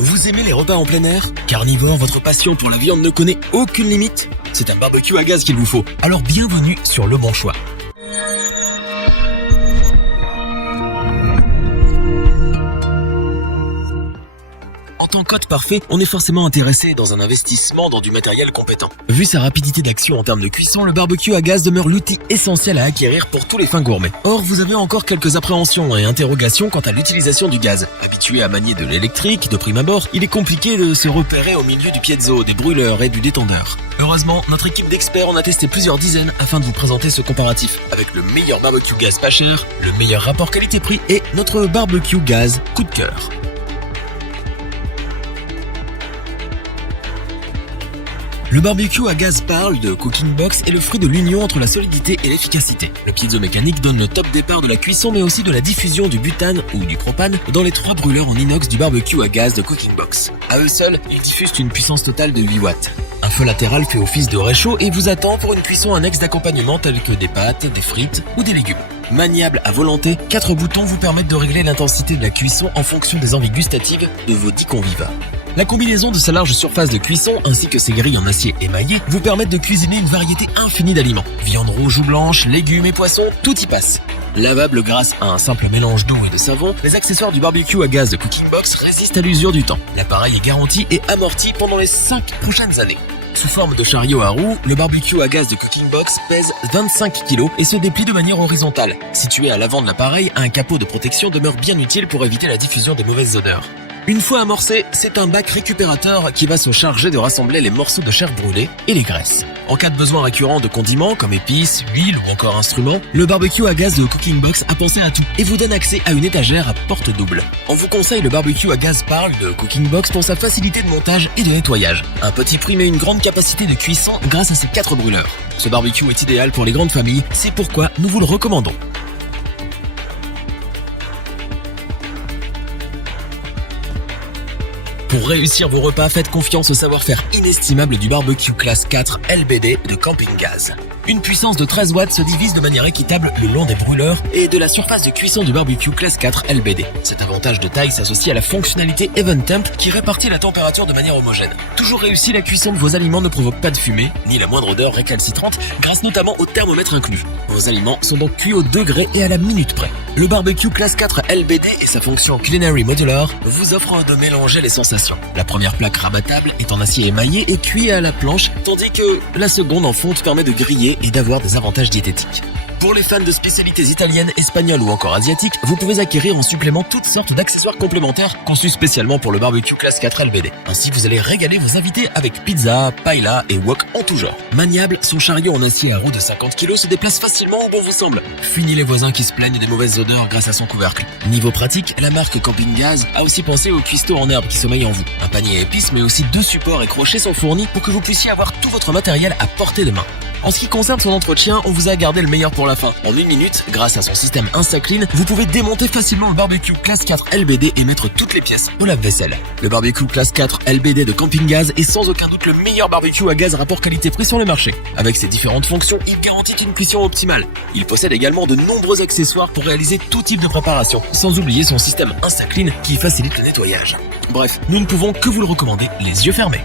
Vous aimez les repas en plein air? Carnivore, votre passion pour la viande ne connaît aucune limite? C'est un barbecue à gaz qu'il vous faut. Alors bienvenue sur Le Bon Choix. En tant qu'hôte parfait, on est forcément intéressé dans un investissement dans du matériel compétent. Vu sa rapidité d'action en termes de cuisson, le barbecue à gaz demeure l'outil essentiel à acquérir pour tous les fins gourmets. Or, vous avez encore quelques appréhensions et interrogations quant à l'utilisation du gaz. Habitué à manier de l'électrique, de prime abord, il est compliqué de se repérer au milieu du piezo, des brûleurs et du détendeur. Heureusement, notre équipe d'experts en a testé plusieurs dizaines afin de vous présenter ce comparatif, avec le meilleur barbecue gaz pas cher, le meilleur rapport qualité-prix et notre barbecue gaz coup de cœur. Le barbecue à gaz Parle de Cooking Box est le fruit de l'union entre la solidité et l'efficacité. Le piezo mécanique donne le top départ de la cuisson mais aussi de la diffusion du butane ou du propane dans les 3 brûleurs en inox du barbecue à gaz de Cooking Box. À eux seuls, ils diffusent une puissance totale de 8 watts. Un feu latéral fait office de réchaud et vous attend pour une cuisson annexe d'accompagnement tels que des pâtes, des frites ou des légumes. Maniable à volonté, 4 boutons vous permettent de régler l'intensité de la cuisson en fonction des envies gustatives de vos 10 convives. La combinaison de sa large surface de cuisson ainsi que ses grilles en acier émaillé vous permettent de cuisiner une variété infinie d'aliments. Viande rouge ou blanche, légumes et poissons, tout y passe. Lavable grâce à un simple mélange d'eau et de savon, les accessoires du barbecue à gaz de Cooking Box résistent à l'usure du temps. L'appareil est garanti et amorti pendant les 5 prochaines années. Sous forme de chariot à roues, le barbecue à gaz de Cooking Box pèse 25 kg et se déplie de manière horizontale. Situé à l'avant de l'appareil, un capot de protection demeure bien utile pour éviter la diffusion des mauvaises odeurs. Une fois amorcé, c'est un bac récupérateur qui va se charger de rassembler les morceaux de chair brûlée et les graisses. En cas de besoin récurrent de condiments comme épices, huile ou encore instruments, le barbecue à gaz de Cooking Box a pensé à tout et vous donne accès à une étagère à porte double. On vous conseille le barbecue à gaz Parle de Cooking Box pour sa facilité de montage et de nettoyage. Un petit prix mais une grande capacité de cuisson grâce à ses 4 brûleurs. Ce barbecue est idéal pour les grandes familles, c'est pourquoi nous vous le recommandons. Pour réussir vos repas, faites confiance au savoir-faire inestimable du barbecue classe 4 LBD de Camping Gaz. Une puissance de 13 watts se divise de manière équitable le long des brûleurs et de la surface de cuisson du barbecue classe 4 LBD. Cet avantage de taille s'associe à la fonctionnalité Even Temp qui répartit la température de manière homogène. Toujours réussi, la cuisson de vos aliments ne provoque pas de fumée, ni la moindre odeur récalcitrante, grâce notamment au thermomètre inclus. Vos aliments sont donc cuits au degré et à la minute près. Le barbecue classe 4 LBD et sa fonction Culinary Modular vous offrent de mélanger les sensations. La première plaque rabattable est en acier émaillé et cuit à la planche, tandis que la seconde en fonte permet de griller et d'avoir des avantages diététiques. Pour les fans de spécialités italiennes, espagnoles ou encore asiatiques, vous pouvez acquérir en supplément toutes sortes d'accessoires complémentaires conçus spécialement pour le barbecue classe 4 LBD. Ainsi, vous allez régaler vos invités avec pizza, paella et wok en tout genre. Maniable, son chariot en acier à roue de 50 kg se déplace facilement où bon vous semble. Fini les voisins qui se plaignent des mauvaises odeurs grâce à son couvercle. Niveau pratique, la marque Camping Gaz a aussi pensé au cuistot en herbe qui sommeille en vous. Un panier à épices mais aussi 2 supports et crochets sont fournis pour que vous puissiez avoir tout votre matériel à portée de main. En ce qui concerne son entretien, on vous a gardé le meilleur pour la fin. En 1 minute, grâce à son système InstaClean, vous pouvez démonter facilement le barbecue classe 4 LBD et mettre toutes les pièces au lave-vaisselle. Le barbecue classe 4 LBD de Camping Gaz est sans aucun doute le meilleur barbecue à gaz rapport qualité-prix sur le marché. Avec ses différentes fonctions, il garantit une cuisson optimale. Il possède également de nombreux accessoires pour réaliser tout type de préparation, sans oublier son système InstaClean qui facilite le nettoyage. Bref, nous ne pouvons que vous le recommander les yeux fermés.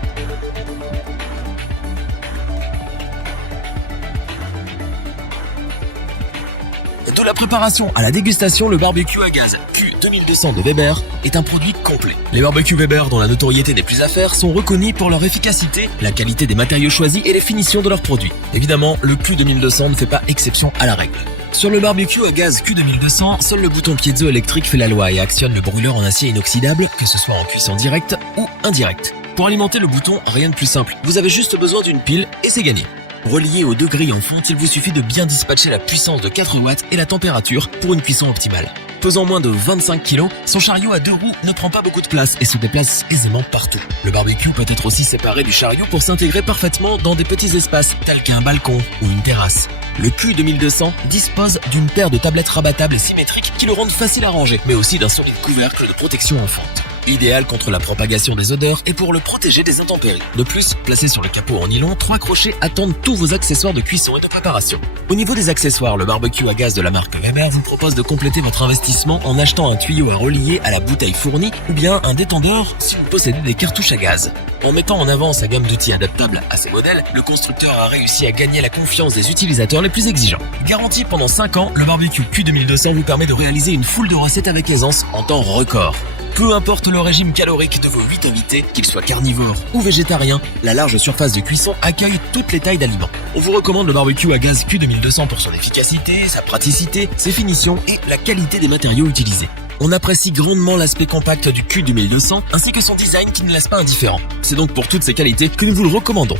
De la préparation à la dégustation, le barbecue à gaz Q2200 de Weber est un produit complet. Les barbecues Weber, dont la notoriété n'est plus à faire, sont reconnus pour leur efficacité, la qualité des matériaux choisis et les finitions de leurs produits. Évidemment, le Q2200 ne fait pas exception à la règle. Sur le barbecue à gaz Q2200, seul le bouton piezo électrique fait la loi et actionne le brûleur en acier inoxydable, que ce soit en cuisson directe ou indirecte. Pour alimenter le bouton, rien de plus simple. Vous avez juste besoin d'une pile et c'est gagné. Relié aux 2 grilles en fonte, il vous suffit de bien dispatcher la puissance de 4 watts et la température pour une cuisson optimale. Pesant moins de 25 kg, son chariot à 2 roues ne prend pas beaucoup de place et se déplace aisément partout. Le barbecue peut être aussi séparé du chariot pour s'intégrer parfaitement dans des petits espaces tels qu'un balcon ou une terrasse. Le Q2200 dispose d'une paire de tablettes rabattables et symétriques qui le rendent facile à ranger, mais aussi d'un solide couvercle de protection en fonte. idéal contre la propagation des odeurs et pour le protéger des intempéries. De plus, placé sur le capot en nylon, 3 crochets attendent tous vos accessoires de cuisson et de préparation. Au niveau des accessoires, le barbecue à gaz de la marque Weber vous propose de compléter votre investissement en achetant un tuyau à relier à la bouteille fournie ou bien un détendeur si vous possédez des cartouches à gaz. En mettant en avant sa gamme d'outils adaptables à ces modèles, le constructeur a réussi à gagner la confiance des utilisateurs les plus exigeants. Garanti pendant 5 ans, le barbecue Q2200 vous permet de réaliser une foule de recettes avec aisance en temps record. Peu importe le régime calorique de vos 8 invités, qu'ils soient carnivores ou végétariens, la large surface de cuisson accueille toutes les tailles d'aliments. On vous recommande le barbecue à gaz Q2200 pour son efficacité, sa praticité, ses finitions et la qualité des matériaux utilisés. On apprécie grandement l'aspect compact du Q2200 ainsi que son design qui ne laisse pas indifférent. C'est donc pour toutes ces qualités que nous vous le recommandons.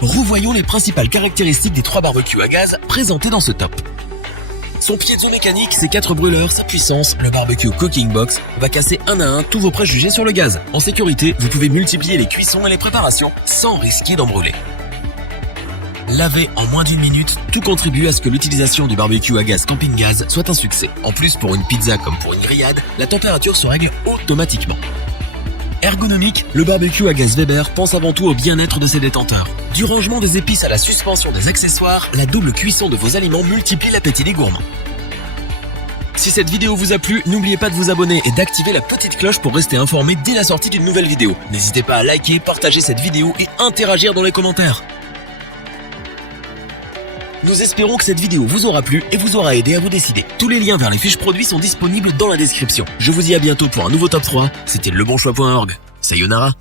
Revoyons les principales caractéristiques des 3 barbecues à gaz présentés dans ce top. Son piezo mécanique, ses 4 brûleurs, sa puissance, le barbecue cooking box va casser un à un tous vos préjugés sur le gaz. En sécurité, vous pouvez multiplier les cuissons et les préparations sans risquer d'en brûler. Laver en moins d'1 minute, tout contribue à ce que l'utilisation du barbecue à gaz Camping Gaz soit un succès. En plus, pour une pizza comme pour une grillade, la température se règle automatiquement. Ergonomique, le barbecue à gaz Weber pense avant tout au bien-être de ses détenteurs. Du rangement des épices à la suspension des accessoires, la double cuisson de vos aliments multiplie l'appétit des gourmands. Si cette vidéo vous a plu, n'oubliez pas de vous abonner et d'activer la petite cloche pour rester informé dès la sortie d'une nouvelle vidéo. N'hésitez pas à liker, partager cette vidéo et interagir dans les commentaires. Nous espérons que cette vidéo vous aura plu et vous aura aidé à vous décider. Tous les liens vers les fiches produits sont disponibles dans la description. Je vous dis à bientôt pour un nouveau top 3. C'était lebonchoix.org. Sayonara.